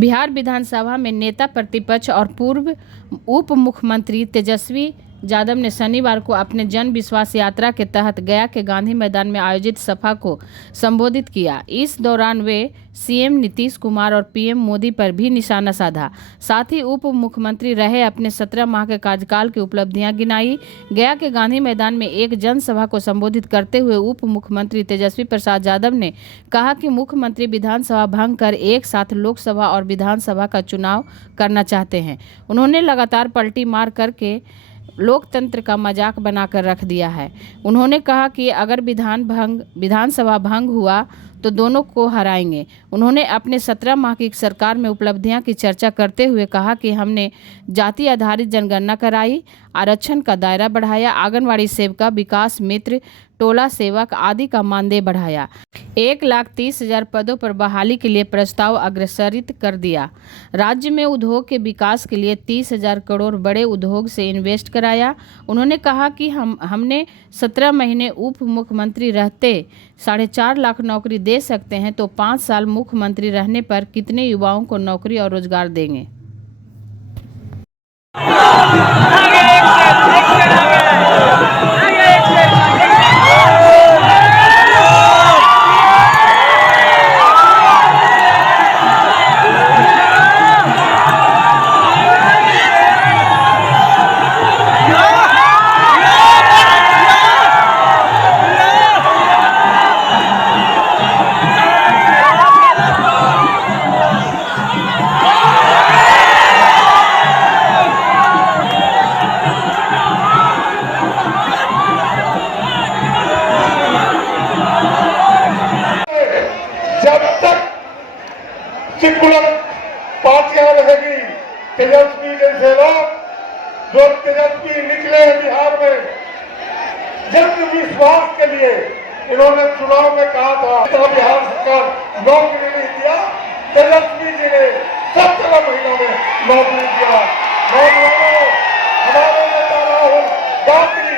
बिहार विधानसभा में नेता प्रतिपक्ष और पूर्व उप मुख्यमंत्री तेजस्वी यादव ने शनिवार को अपने जन विश्वास यात्रा के तहत गया के गांधी मैदान में आयोजित सभा को संबोधित किया। इस दौरान वे सीएम नीतीश कुमार और पीएम मोदी पर भी निशाना साधा। साथ ही उप मुख्यमंत्री रहे अपने 17 माह के कार्यकाल की उपलब्धियां गिनाई। गया के गांधी मैदान में एक जनसभा को संबोधित करते हुए उप मुख्यमंत्री तेजस्वी प्रसाद यादव ने कहा कि मुख्यमंत्री विधानसभा भंग कर एक साथ लोकसभा और विधानसभा का चुनाव करना चाहते हैं। उन्होंने लगातार पलटी मार करके लोकतंत्र का मजाक बनाकर रख दिया है। उन्होंने कहा कि अगर विधानसभा भंग हुआ तो दोनों को हराएंगे। उन्होंने अपने 17 माह की सरकार में उपलब्धियां की चर्चा करते हुए कहा कि हमने जाति आधारित जनगणना कराई, आरक्षण का दायरा बढ़ाया, आंगनवाड़ी सेविका, विकास मित्र, टोला सेवक आदि का मानदेय बढ़ाया, 1,30,000 पदों पर बहाली के लिए प्रस्ताव अग्रसरित कर दिया। राज्य में उद्योग के विकास के लिए 30,000 करोड़ बड़े उद्योग से इन्वेस्ट कराया। उन्होंने कहा कि हमने 17 महीने उप मुख्यमंत्री रहते 4.5 लाख नौकरी दे सकते हैं, तो 5 साल मुख्यमंत्री रहने पर कितने युवाओं को नौकरी और रोजगार देंगे। पार्टियां रहेगी, तेजस्वी जैसे लोग जो तेजस्वी निकले बिहार में जन विश्वास के लिए, इन्होंने चुनाव में कहा था बिहार सरकार नौकरी नहीं दिया, तेजस्वी जी ने 17 महीनों में नौकरी दिया। नौजवानों, हमारे नेता राहुल गांधी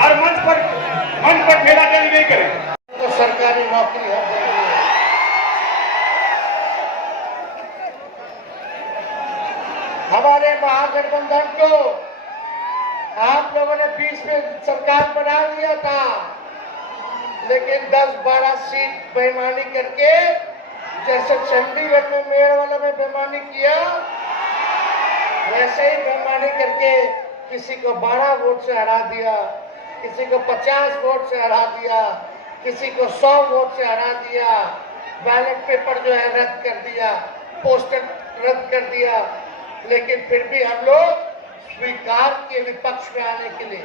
और मंच पर ठेलाठेली नहीं करें। तो सरकारी नौकरी है। हमारे महागठबंधन को आप लोगों ने 20 में सरकार बना दिया था, लेकिन 10-12 सीट बेईमानी करके, जैसे चंडीगढ़ में मेयर वाला में बेईमानी किया, वैसे ही बेईमानी करके किसी को 12 वोट से हरा दिया, किसी को 50 वोट से हरा दिया, किसी को 100 वोट से हरा दिया, बैलेट पेपर जो है रद्द कर दिया, पोस्टर रद्द कर दिया। लेकिन फिर भी हम लोग स्वीकार किए विपक्ष में आने के लिए,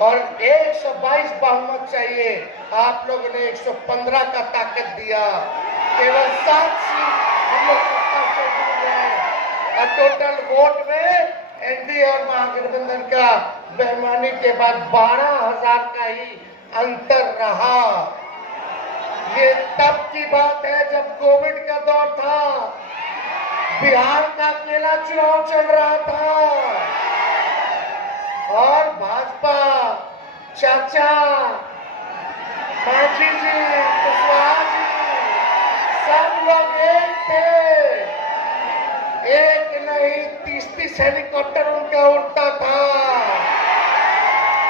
और 122 बहुमत चाहिए, आप लोगों ने 115 का ताकत दिया, केवल 7 सीट हम लोग सत्ता से दूर गए, और टोटल वोट में एनडीए और महागठबंधन का बेईमानी के बाद 12,000 का ही अंतर रहा। ये तब की बात है जब कोविड का दौर था, बिहार का अकेला चुनाव चल रहा था, और भाजपा, चाचा, मांझी जी, कुशवाहा जी, सब लोग एक थे। एक नहीं 30-30 हेलीकॉप्टर उनका उड़ता था,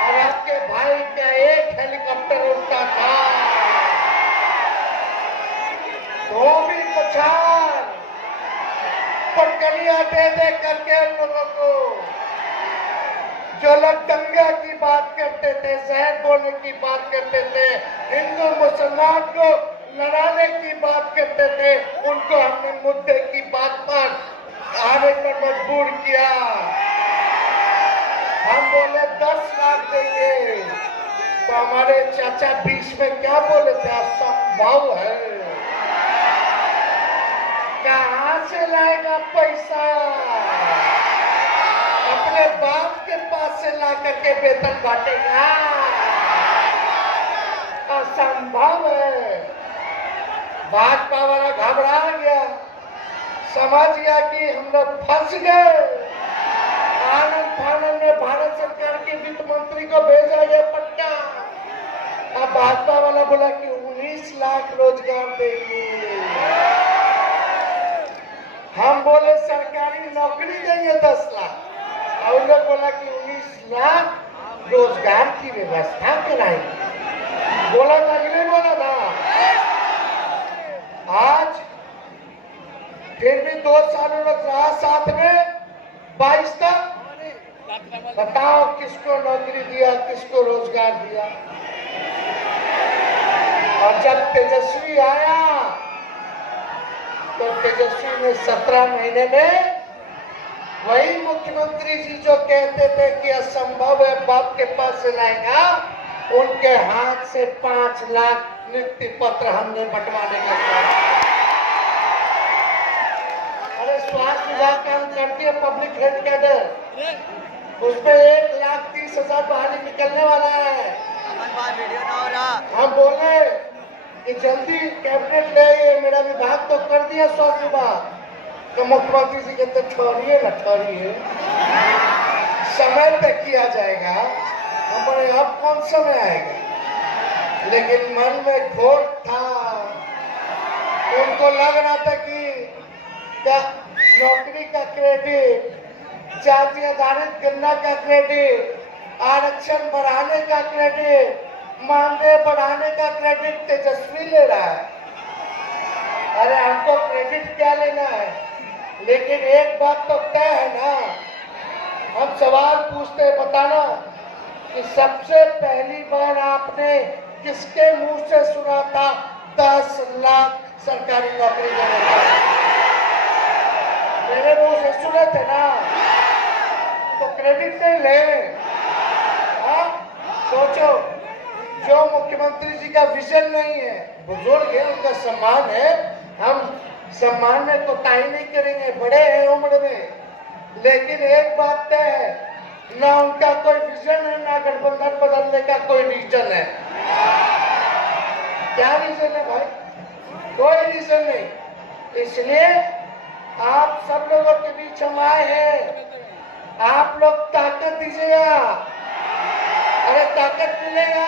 और आपके भाई का एक हेलीकॉप्टर उड़ता था। तो भी पछाड़ पटकनियां दे करके उन लोगों को, जो लोग दंगा की बात करते थे, शहर बोलने की बात करते थे, हिंदू मुसलमान को लड़ाने की बात करते थे, उनको हमने मुद्दे की बात पर आने पर मजबूर किया। हम बोले 10 लाख देंगे, तो हमारे चाचा 20 में क्या बोले थे, असंभव है, कहां से लाएगा पैसा, अपने बाप के पास से ला करके वेतन बांटेगा, असंभव है। भाजपा वाला घबरा गया, समझ गया कि हम लोग फंस गए। आनंद फानंद ने भारत सरकार के वित्त मंत्री को भेजा ये पट्टा। अब भाजपा वाला बोला कि 19 लाख रोजगार देंगे। हम बोले सरकारी नौकरी देंगे 10 लाख, और उन लोग बोला कि 19 लाख रोजगार की व्यवस्था कराएंगे। बोला था कि नहीं बोला था? आज फिर भी 2 साल लोग रहा साथ में, 22 तक बताओ किसको नौकरी दिया, किसको रोजगार दिया। और जब तेजस्वी आया तो तेजस्वी ने 17 महीने में वही मुख्यमंत्री जी जो कहते थे कि असंभव है, बाप के पास से लाएगा, उनके हाथ से 5 लाख नियुक्ति पत्र हमने बंटवाने का काम। अरे स्वास्थ्य विभाग काम करती है पब्लिक हेल्थ कैडर, उसमें 1,30,000 बाहर निकलने वाला है। हम बोले कि जल्दी कैबिनेट ले आइए, मेरा विभाग तो कर दिया स्वास्थ्य विभाग। तो मुख्यमंत्री जी कहते ठहरिए न ठहरिए, समय पे किया जाएगा। हम बोले अब कौन समय आएगा, लेकिन मन में खोट था। उनको लग रहा था कि नौकरी का क्रेडिट, जाति आधारित गणना का क्रेडिट, आरक्षण बढ़ाने का क्रेडिट, मानदेय बढ़ाने का क्रेडिट तेजस्वी ले रहा है। अरे हमको क्रेडिट क्या लेना है, लेकिन एक बात तो तय है ना, हम सवाल पूछते बताना कि सबसे पहली बार आपने किसके मुंह से सुना था 10 लाख सरकारी नौकरी देने का? मेरे मुंह से सुने थे ना, तो क्रेडिट नहीं ले। हाँ सोचो, जो मुख्यमंत्री जी का विजन नहीं है, बुजुर्ग है, उनका सम्मान है, हम सम्मान में कोताही नहीं करेंगे, बड़े हैं उम्र में, लेकिन एक बात तय है, ना उनका कोई विजन है, ना गठबंधन बदलने का कोई रीजन है। क्या रीजन है भाई? कोई रीजन नहीं। इसलिए आप सब लोगों के बीच हम आए हैं, आप लोग ताकत दीजिएगा। अरे ताकत मिलेगा।